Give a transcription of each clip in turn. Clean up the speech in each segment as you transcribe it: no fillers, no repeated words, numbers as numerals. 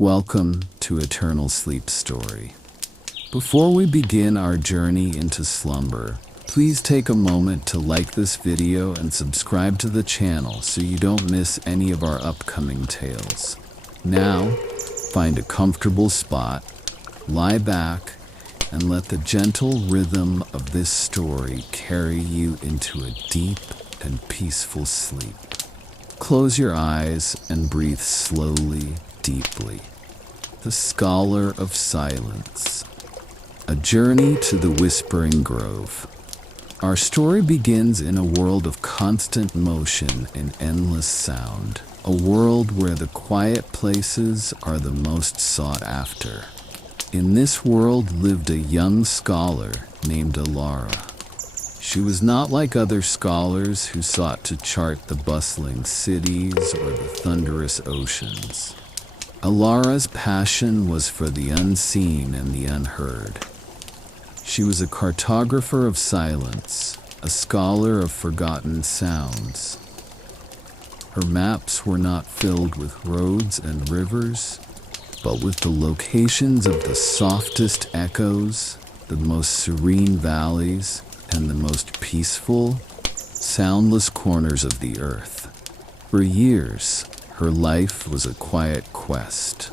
Welcome to Eternal Sleep Story. Before we begin our journey into slumber, please take a moment to like this video and subscribe to the channel so you don't miss any of our upcoming tales. Now, find a comfortable spot, lie back, and let the gentle rhythm of this story carry you into a deep and peaceful sleep. Close your eyes and breathe slowly, deeply. The Scholar of Silence. A journey to the Whispering Grove. Our story begins in a world of constant motion and endless sound, a world where the quiet places are the most sought after. In this world lived a young scholar named Alara. She was not like other scholars who sought to chart the bustling cities or the thunderous oceans. Alara's passion was for the unseen and the unheard. She was a cartographer of silence, a scholar of forgotten sounds. Her maps were not filled with roads and rivers, but with the locations of the softest echoes, the most serene valleys, and the most peaceful, soundless corners of the earth. For years, her life was a quiet quest.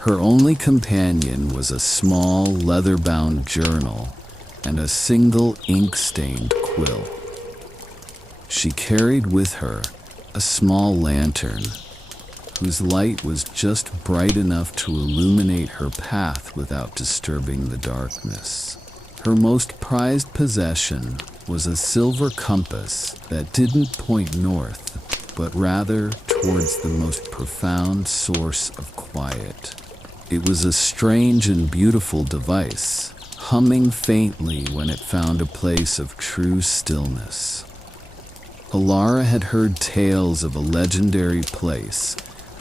Her only companion was a small, leather-bound journal and a single ink-stained quill. She carried with her a small lantern, whose light was just bright enough to illuminate her path without disturbing the darkness. Her most prized possession was a silver compass that didn't point north, but rather towards the most profound source of quiet. It was a strange and beautiful device, humming faintly when it found a place of true stillness. Alara had heard tales of a legendary place,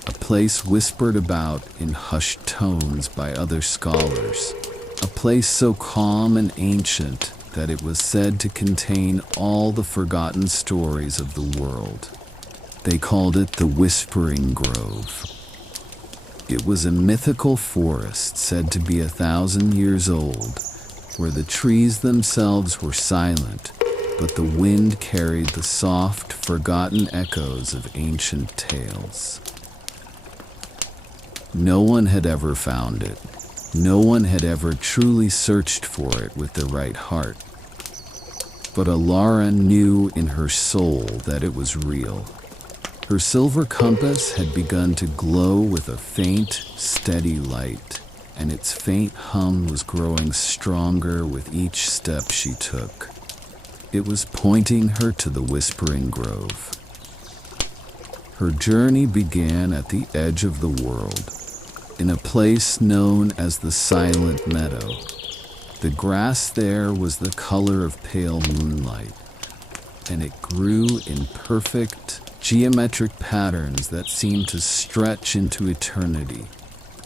a place whispered about in hushed tones by other scholars, a place so calm and ancient that it was said to contain all the forgotten stories of the world. They called it the Whispering Grove. It was a mythical forest said to be 1,000 years old, where the trees themselves were silent, but the wind carried the soft, forgotten echoes of ancient tales. No one had ever found it. No one had ever truly searched for it with the right heart. But Alara knew in her soul that it was real. Her silver compass had begun to glow with a faint, steady light, and its faint hum was growing stronger with each step she took. It was pointing her to the Whispering Grove. Her journey began at the edge of the world, in a place known as the Silent Meadow. The grass there was the color of pale moonlight, and it grew in perfect, geometric patterns that seemed to stretch into eternity.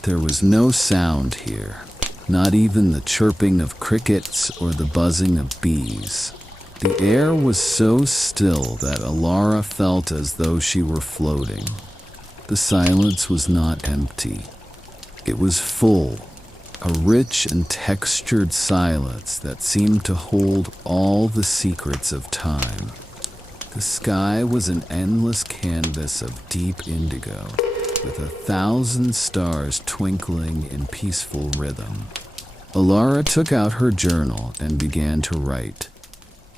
There was no sound here, not even the chirping of crickets or the buzzing of bees. The air was so still that Alara felt as though she were floating. The silence was not empty. It was full, a rich and textured silence that seemed to hold all the secrets of time. The sky was an endless canvas of deep indigo, with 1,000 stars twinkling in peaceful rhythm. Alara took out her journal and began to write,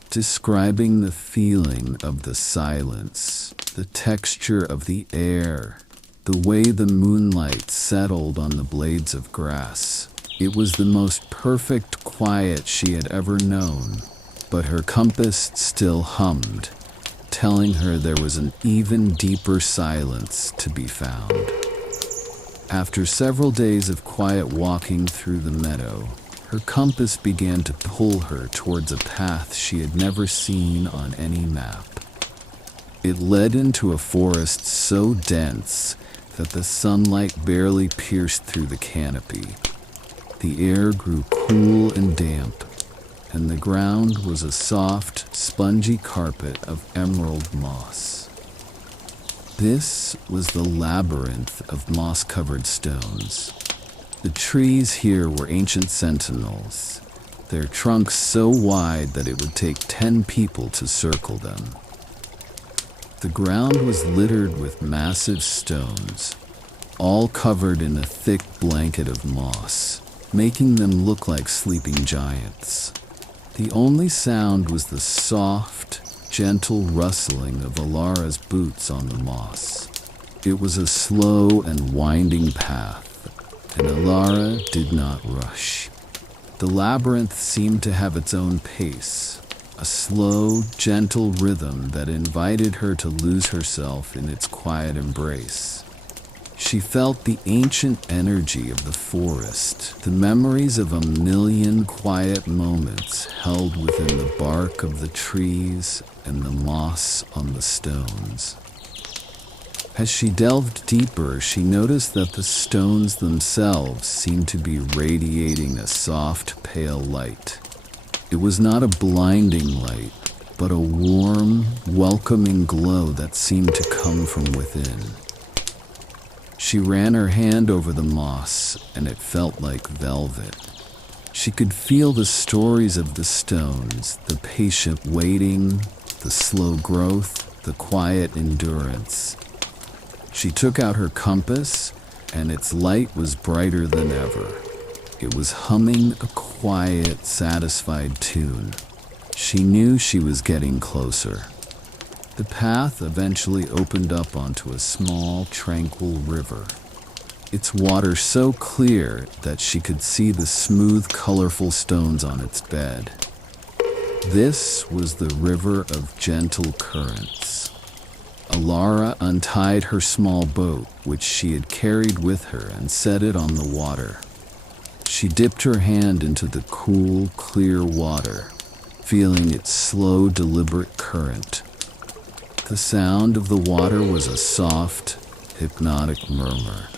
describing the feeling of the silence, the texture of the air, the way the moonlight settled on the blades of grass. It was the most perfect quiet she had ever known, but her compass still hummed, telling her there was an even deeper silence to be found. After several days of quiet walking through the meadow, her compass began to pull her towards a path she had never seen on any map. It led into a forest so dense that the sunlight barely pierced through the canopy. The air grew cool and damp, and the ground was a soft, spongy carpet of emerald moss. This was the labyrinth of moss-covered stones. The trees here were ancient sentinels, their trunks so wide that it would take 10 people to circle them. The ground was littered with massive stones, all covered in a thick blanket of moss, making them look like sleeping giants. The only sound was the soft, gentle rustling of Alara's boots on the moss. It was a slow and winding path, and Alara did not rush. The labyrinth seemed to have its own pace, a slow, gentle rhythm that invited her to lose herself in its quiet embrace. She felt the ancient energy of the forest, the memories of a million quiet moments held within the bark of the trees and the moss on the stones. As she delved deeper, she noticed that the stones themselves seemed to be radiating a soft, pale light. It was not a blinding light, but a warm, welcoming glow that seemed to come from within. She ran her hand over the moss, and it felt like velvet. She could feel the stories of the stones, the patient waiting, the slow growth, the quiet endurance. She took out her compass, and its light was brighter than ever. It was humming a quiet, satisfied tune. She knew she was getting closer. The path eventually opened up onto a small, tranquil river. Its water so clear that she could see the smooth, colorful stones on its bed. This was the river of gentle currents. Alara untied her small boat, which she had carried with her, and set it on the water. She dipped her hand into the cool, clear water, feeling its slow, deliberate current. The sound of the water was a soft, hypnotic murmur.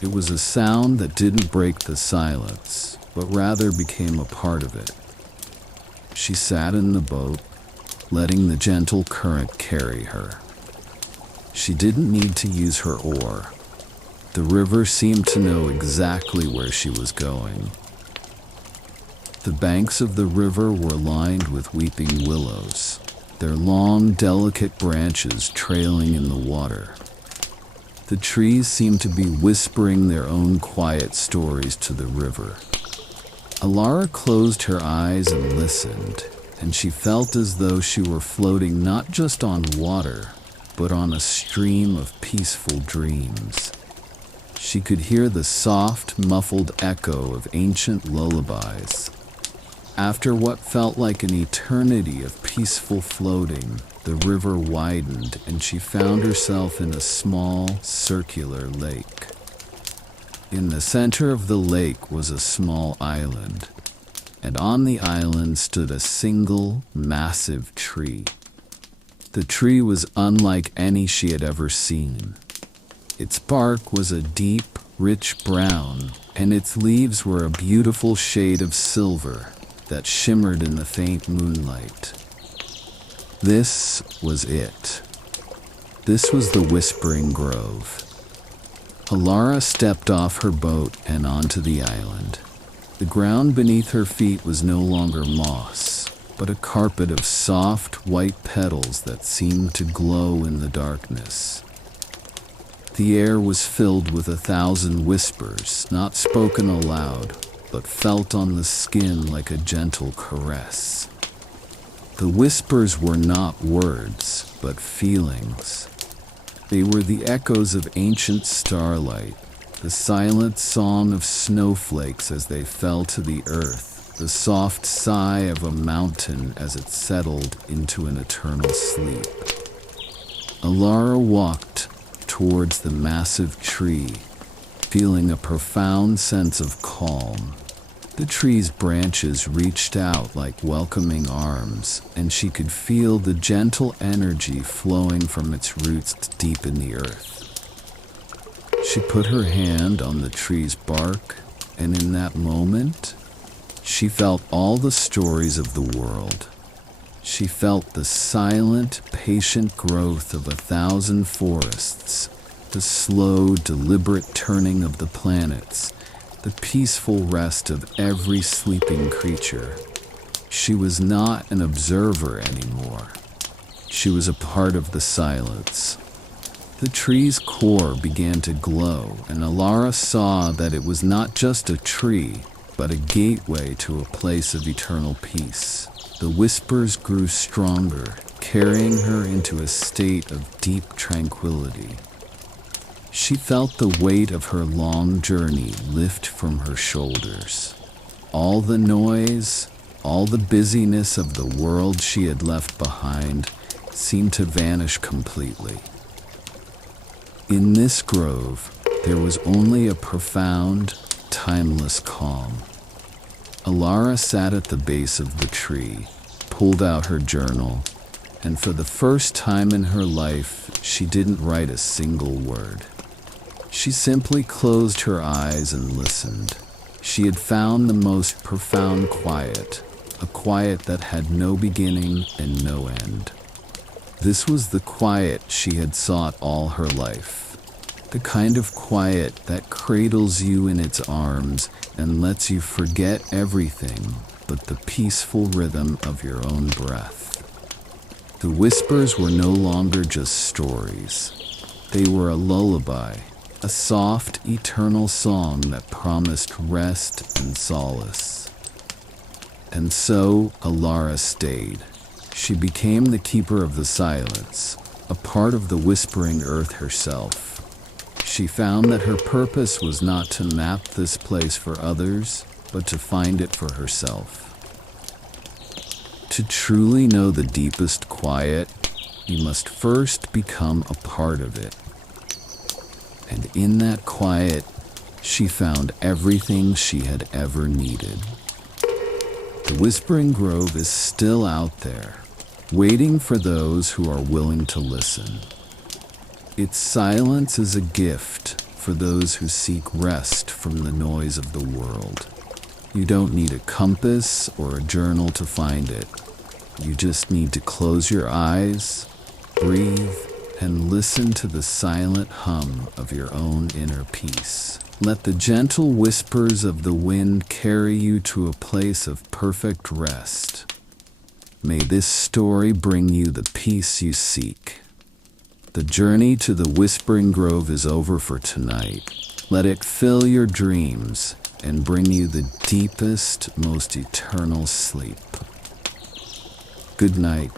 It was a sound that didn't break the silence, but rather became a part of it. She sat in the boat, letting the gentle current carry her. She didn't need to use her oar. The river seemed to know exactly where she was going. The banks of the river were lined with weeping willows, their long, delicate branches trailing in the water. The trees seemed to be whispering their own quiet stories to the river. Alara closed her eyes and listened, and she felt as though she were floating not just on water, but on a stream of peaceful dreams. She could hear the soft, muffled echo of ancient lullabies. After what felt like an eternity of peaceful floating, the river widened and she found herself in a small, circular lake. In the center of the lake was a small island, and on the island stood a single, massive tree. The tree was unlike any she had ever seen. Its bark was a deep, rich brown, and its leaves were a beautiful shade of silver that shimmered in the faint moonlight. This was it. This was the Whispering Grove. Alara stepped off her boat and onto the island. The ground beneath her feet was no longer moss, but a carpet of soft, white petals that seemed to glow in the darkness. The air was filled with 1,000 whispers, not spoken aloud, but felt on the skin like a gentle caress. The whispers were not words, but feelings. They were the echoes of ancient starlight, the silent song of snowflakes as they fell to the earth, the soft sigh of a mountain as it settled into an eternal sleep. Alara walked towards the massive tree, feeling a profound sense of calm. The tree's branches reached out like welcoming arms, and she could feel the gentle energy flowing from its roots deep in the earth. She put her hand on the tree's bark, and in that moment, she felt all the stories of the world. She felt the silent, patient growth of 1,000 forests, the slow, deliberate turning of the planets, the peaceful rest of every sleeping creature. She was not an observer anymore. She was a part of the silence. The tree's core began to glow, and Alara saw that it was not just a tree, but a gateway to a place of eternal peace. The whispers grew stronger, carrying her into a state of deep tranquility. She felt the weight of her long journey lift from her shoulders. All the noise, all the busyness of the world she had left behind seemed to vanish completely. In this grove, there was only a profound, timeless calm. Alara sat at the base of the tree, pulled out her journal, and for the first time in her life, she didn't write a single word. She simply closed her eyes and listened. She had found the most profound quiet, a quiet that had no beginning and no end. This was the quiet she had sought all her life. The kind of quiet that cradles you in its arms and lets you forget everything but the peaceful rhythm of your own breath. The whispers were no longer just stories. They were a lullaby, a soft, eternal song that promised rest and solace. And so Alara stayed. She became the keeper of the silence, a part of the whispering earth herself. She found that her purpose was not to map this place for others, but to find it for herself. To truly know the deepest quiet, you must first become a part of it. And in that quiet, she found everything she had ever needed. The Whispering Grove is still out there, waiting for those who are willing to listen. Its silence is a gift for those who seek rest from the noise of the world. You don't need a compass or a journal to find it. You just need to close your eyes, breathe, and listen to the silent hum of your own inner peace. Let the gentle whispers of the wind carry you to a place of perfect rest. May this story bring you the peace you seek. The journey to the Whispering Grove is over for tonight. Let it fill your dreams and bring you the deepest, most eternal sleep. Good night.